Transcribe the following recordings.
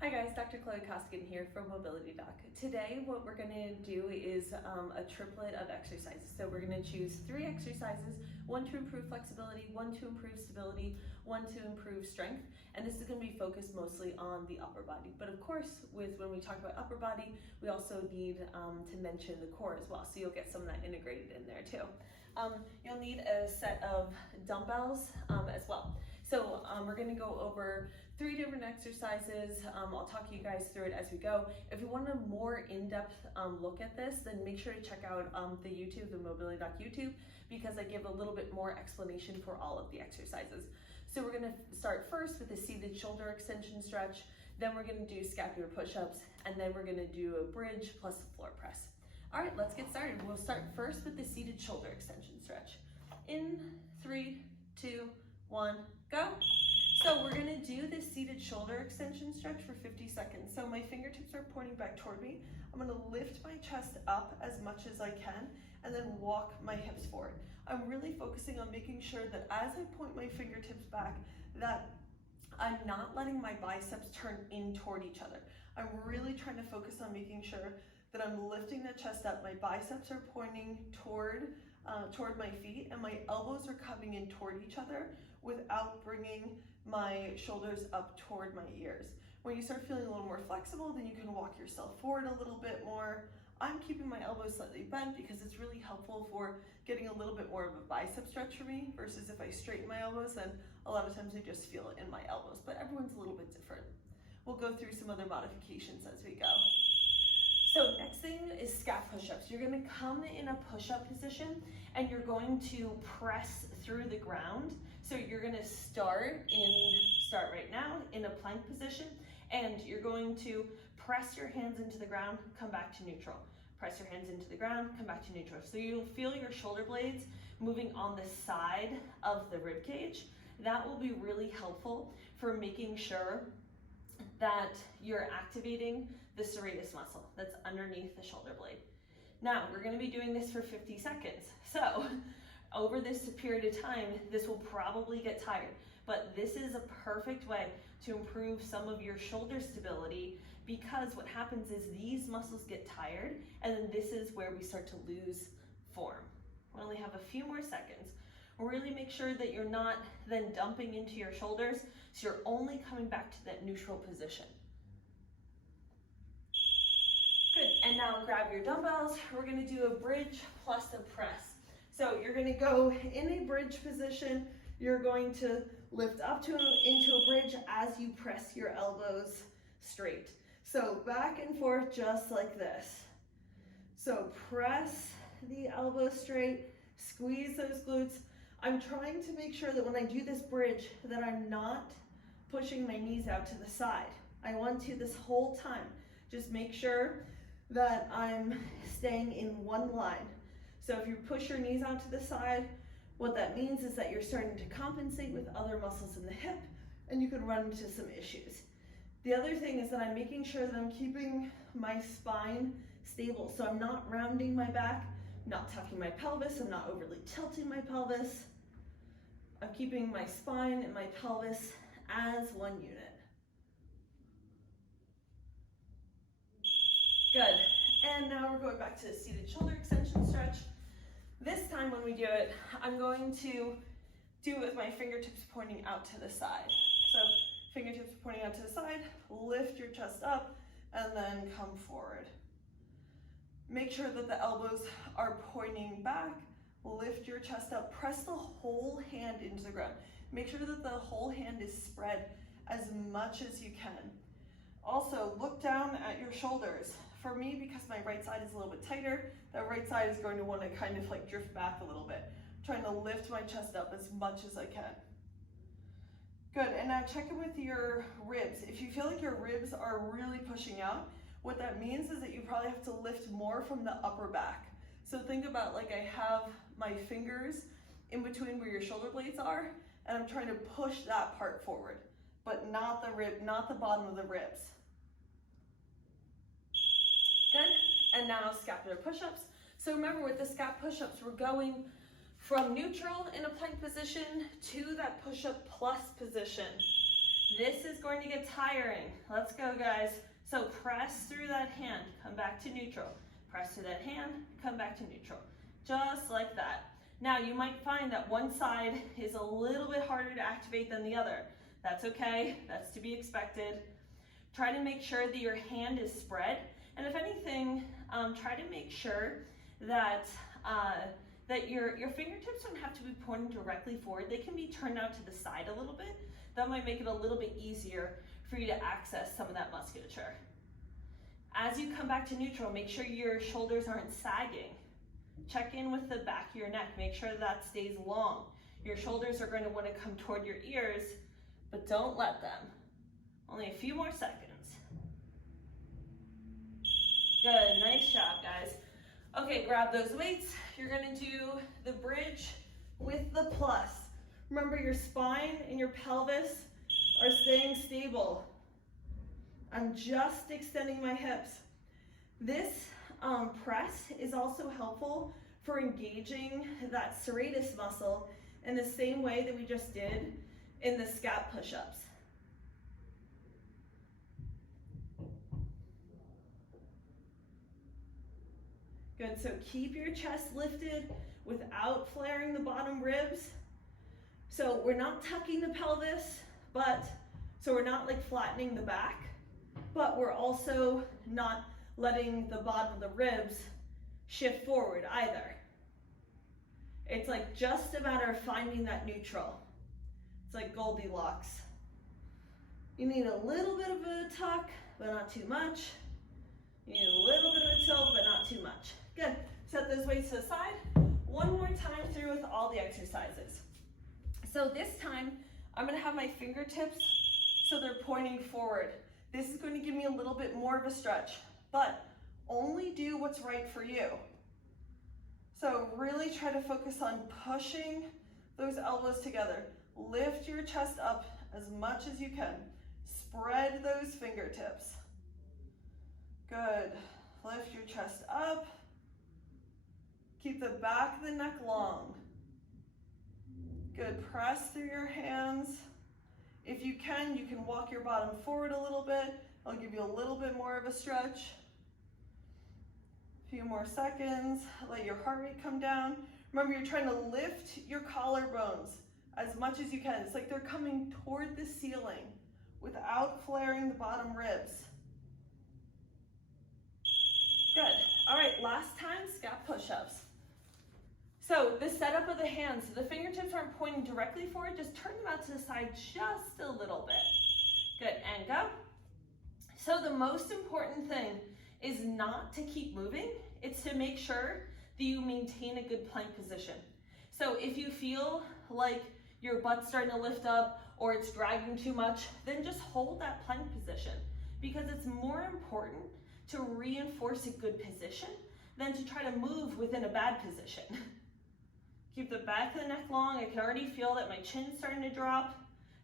Hi guys, Dr. Chloe Koskinen here from Mobility Doc. Today what we're going to do is a triplet of exercises. So we're going to choose 3 exercises, one to improve flexibility, one to improve stability, one to improve strength, and this is going to be focused mostly on the upper body. But of course, when we talk about upper body, we also need to mention the core as well, so you'll get some of that integrated in there too. You'll need a set of dumbbells as well. So we're going to go over 3 different exercises. I'll talk you guys through it as we go. If you want a more in-depth look at this, then make sure to check out the YouTube, the Mobility Doc YouTube, because I give a little bit more explanation for all of the exercises. So we're going to start first with the seated shoulder extension stretch, then we're going to do scapular push-ups, and then we're going to do a bridge plus a floor press. All right, let's get started. We'll start first with the seated shoulder extension stretch. In 3, 2, 1, go. So we're gonna do this seated shoulder extension stretch for 50 seconds. So my fingertips are pointing back toward me. I'm gonna lift my chest up as much as I can and then walk my hips forward. I'm really focusing on making sure that as I point my fingertips back, that I'm not letting my biceps turn in toward each other. I'm really trying to focus on making sure that I'm lifting the chest up. My biceps are pointing toward my feet, and my elbows are coming in toward each other without bringing my shoulders up toward my ears. When you start feeling a little more flexible, then you can walk yourself forward a little bit more. I'm keeping my elbows slightly bent because it's really helpful for getting a little bit more of a bicep stretch for me, versus if I straighten my elbows, then a lot of times I just feel it in my elbows, but everyone's a little bit different. We'll go through some other modifications as we go. So next thing is scap push-ups. You're gonna come in a push-up position and you're going to press through the ground. So you're gonna start right now in a plank position, and you're going to press your hands into the ground, come back to neutral. Press your hands into the ground, come back to neutral. So you'll feel your shoulder blades moving on the side of the rib cage. That will be really helpful for making sure that you're activating the serratus muscle that's underneath the shoulder blade. Now, we're gonna be doing this for 50 seconds. So over this period of time, this will probably get tired, but this is a perfect way to improve some of your shoulder stability, because what happens is these muscles get tired, and then this is where we start to lose form. We only have a few more seconds. Really make sure that you're not then dumping into your shoulders, so you're only coming back to that neutral position. Good, and now grab your dumbbells. We're gonna do a bridge plus a press. So you're gonna go in a bridge position. You're going to lift up into a bridge as you press your elbows straight. So back and forth just like this. So press the elbows straight, squeeze those glutes. I'm trying to make sure that when I do this bridge that I'm not pushing my knees out to the side. I want to this whole time. Just make sure that I'm staying in one line. So if you push your knees out to the side, what that means is that you're starting to compensate with other muscles in the hip, and you could run into some issues. The other thing is that I'm making sure that I'm keeping my spine stable. So I'm not rounding my back, not tucking my pelvis, I'm not overly tilting my pelvis. I'm keeping my spine and my pelvis as one unit. Good, and now we're going back to the seated shoulder extension stretch. This time when we do it, I'm going to do it with my fingertips pointing out to the side. So fingertips pointing out to the side, lift your chest up, and then come forward. Make sure that the elbows are pointing back, lift your chest up, press the whole hand into the ground. Make sure that the whole hand is spread as much as you can. Also, look down at your shoulders. For me, because my right side is a little bit tighter, that right side is going to want to kind of like drift back a little bit. I'm trying to lift my chest up as much as I can. Good, and now check in with your ribs. If you feel like your ribs are really pushing out, what that means is that you probably have to lift more from the upper back. So think about like I have my fingers in between where your shoulder blades are, and I'm trying to push that part forward, but not the rib, not the bottom of the ribs. Good, and now scapular push-ups. So remember, with the scap push-ups, we're going from neutral in a plank position to that push-up plus position. This is going to get tiring. Let's go, guys. So press through that hand, come back to neutral. Press through that hand, come back to neutral. Just like that. Now you might find that one side is a little bit harder to activate than the other. That's okay, that's to be expected. Try to make sure that your hand is spread, and if anything, try to make sure that that your fingertips don't have to be pointing directly forward. They can be turned out to the side a little bit. That might make it a little bit easier for you to access some of that musculature. As you come back to neutral, make sure your shoulders aren't sagging. Check in with the back of your neck. Make sure that stays long. Your shoulders are going to want to come toward your ears, but don't let them. Only a few more seconds. Good, nice job, guys. Okay, grab those weights. You're gonna do the bridge with the plus. Remember, your spine and your pelvis are staying stable. I'm just extending my hips. This press is also helpful for engaging that serratus muscle in the same way that we just did in the scap push-ups. Good, so keep your chest lifted without flaring the bottom ribs. So we're not tucking the pelvis, so we're not like flattening the back, but we're also not letting the bottom of the ribs shift forward either. It's like just a matter of finding that neutral. It's like Goldilocks. You need a little bit of a tuck, but not too much. You need a little bit of a tilt, but not too much. Good, set those weights to the side. One more time through with all the exercises. So this time, I'm gonna have my fingertips so they're pointing forward. This is going to give me a little bit more of a stretch, but only do what's right for you. So really try to focus on pushing those elbows together. Lift your chest up as much as you can. Spread those fingertips. Good, lift your chest up. Keep the back of the neck long. Good, press through your hands. If you can walk your bottom forward a little bit. I'll give you a little bit more of a stretch. A few more seconds. Let your heart rate come down. Remember, you're trying to lift your collarbones as much as you can. It's like they're coming toward the ceiling without flaring the bottom ribs. Good. All right, last time, scap push-ups. So the setup of the hands, the fingertips aren't pointing directly forward, just turn them out to the side just a little bit. Good, and go. So the most important thing is not to keep moving, it's to make sure that you maintain a good plank position. So if you feel like your butt's starting to lift up or it's dragging too much, then just hold that plank position, because it's more important to reinforce a good position than to try to move within a bad position. Keep the back of the neck long. I can already feel that my chin's starting to drop,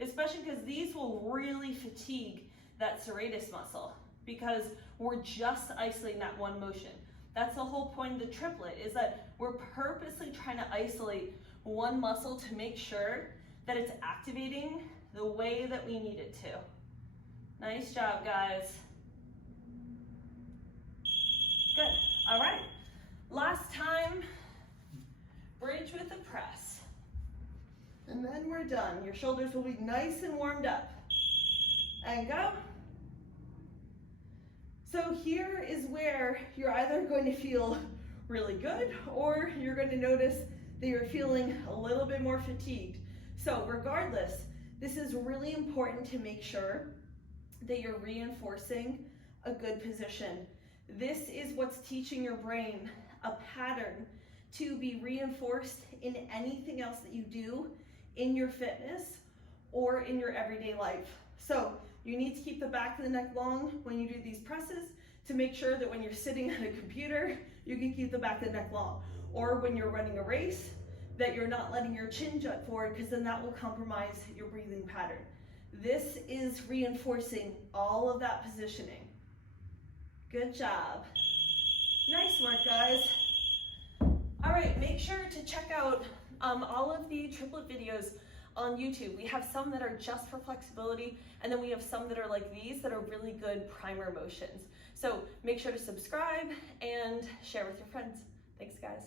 especially because these will really fatigue that serratus muscle because we're just isolating that one motion. That's the whole point of the triplet, is that we're purposely trying to isolate one muscle to make sure that it's activating the way that we need it to. Nice job, guys. Good, all right. Last time, bridge with the press. And then we're done. Your shoulders will be nice and warmed up. And go. So here is where you're either going to feel really good or you're going to notice that you're feeling a little bit more fatigued. So regardless, this is really important to make sure that you're reinforcing a good position. This is what's teaching your brain a pattern to be reinforced in anything else that you do in your fitness or in your everyday life. So you need to keep the back of the neck long when you do these presses to make sure that when you're sitting at a computer, you can keep the back of the neck long. Or when you're running a race, that you're not letting your chin jut forward, because then that will compromise your breathing pattern. This is reinforcing all of that positioning. Good job. Nice work, guys. All right, make sure to check out all of the triplet videos on YouTube. We have some that are just for flexibility, and then we have some that are like these that are really good primer motions. So make sure to subscribe and share with your friends. Thanks, guys.